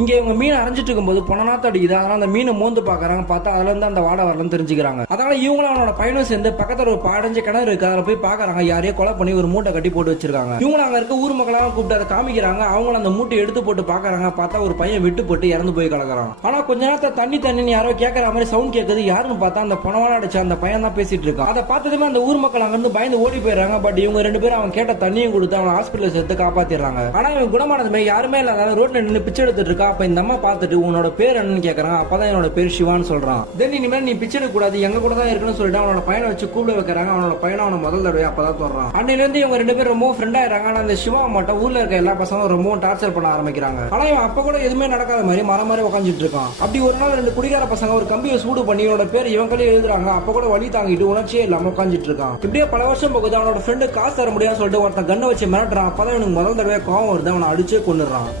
இங்க இவங்க மீன் அரைஞ்சிட்டு இருக்கும்போது பொணநாத்த அடிக்குது. அதனால அந்த மீனை மோந்து பாக்குறாங்க. பார்த்தா அதுல இருந்து அந்த வாடை வரலன்னு தெரிஞ்சுக்கிறாங்க. அதனால இவங்களும் அவனோட பையனும் சேர்ந்து பக்கத்துல ஒரு பாடஞ்ச கிணறு இருக்கு, அதில் போய் பாக்குறாங்க. யாரையோ கொலை பண்ணி ஒரு மூட்டை கட்டி போட்டு வச்சிருக்காங்க. இவங்களும் அங்க இருக்க ஊர் மக்களாம் கூப்பிட்டு அதை காமிக்கிறாங்க. அவங்களும் அந்த மூட்டை எடுத்து போட்டு பாக்குறாங்க. பார்த்தா ஒரு பையன் விட்டு போட்டு இறந்து போய் கிடக்குறான். ஆனா கொஞ்ச நேரத்தை தண்ணின்னு யாரோ கேட்கற மாதிரி சவுண்ட் கேட்குது. யாருன்னு பார்த்தா அந்த பணவான அடிச்ச அந்த பையன் தான் பேசிட்டு இருக்கான். அதை பார்த்ததுமே அந்த ஊர் மக்கள் அங்க இருந்து பயந்து ஓடி போயிடுறாங்க. பட் இவங்க ரெண்டு பேரும் அவன் கேட்ட தண்ணியும் கொடுத்து அவன் ஹாஸ்பிட்டல் சேர்த்து காப்பாத்திடுறாங்க. ஆனா இவன் குணமானதுமே யாருமே இல்லாத ரோட்ல நின்று பிச்சை எடுத்துட்டு இருக்கா. அப்ப இந்த அம்மா பார்த்துட்டு உன்னோட பேர் என்னன்னு கேக்குறான். அப்பதான் என்னோட பேர் சிவான்னு சொல்றான். தென் இனிமேல் நீ பிச்சை எடுக்க கூடாது, எங்க கூட தான் இருக்குன்னு சொல்லிட்டு அவனோட பையனை வச்சு கூப்பிட வைக்கிறாங்க. அவனோட பையனை அவன முதல் தடவை அப்பதான் தோறான். அன்னையில இருந்து இவங்க ரெண்டு பேரும் ரொம்ப ஃப்ரெண்ட் ஆயிடுறாங்க. ஆனா அந்த சிவா மட்டும் ஊர்ல இருக்க எல்லா பசங்களும் ரொம்ப டார்ச்சர் பண்ண ஆரம்பிக்கிறாங்க. ஆனா இவன் அப்ப கூட எதுவுமே நடக்காத மாதிரி மரம் மாதிரி உட்காந்துட்டு இருக்கான். அப்படி ஒரு நாள் ரெண்டு குடிகார பசங்க ஒரு கம்பியை சூடு பண்ணி இவனோட பேர் இவன் கையில எழுதுறாங்க. அப்ப கூட வழி தாங்கிட்டு உணர்ச்சியே இல்லாம உட்காந்துட்டு இருக்கான். இப்படியே பல வருஷம் போகுது. அவனோட ஃப்ரெண்டு காசு தர முடியாதுன்னு சொல்லிட்டு ஒருத்தன் கண்ணை வச்சு மிரட்டுறான். அப்பதான் இவனுக்கு முதல் தடவை கோவம் வருது. அவனை அடிச்சே கொண்டுறான்.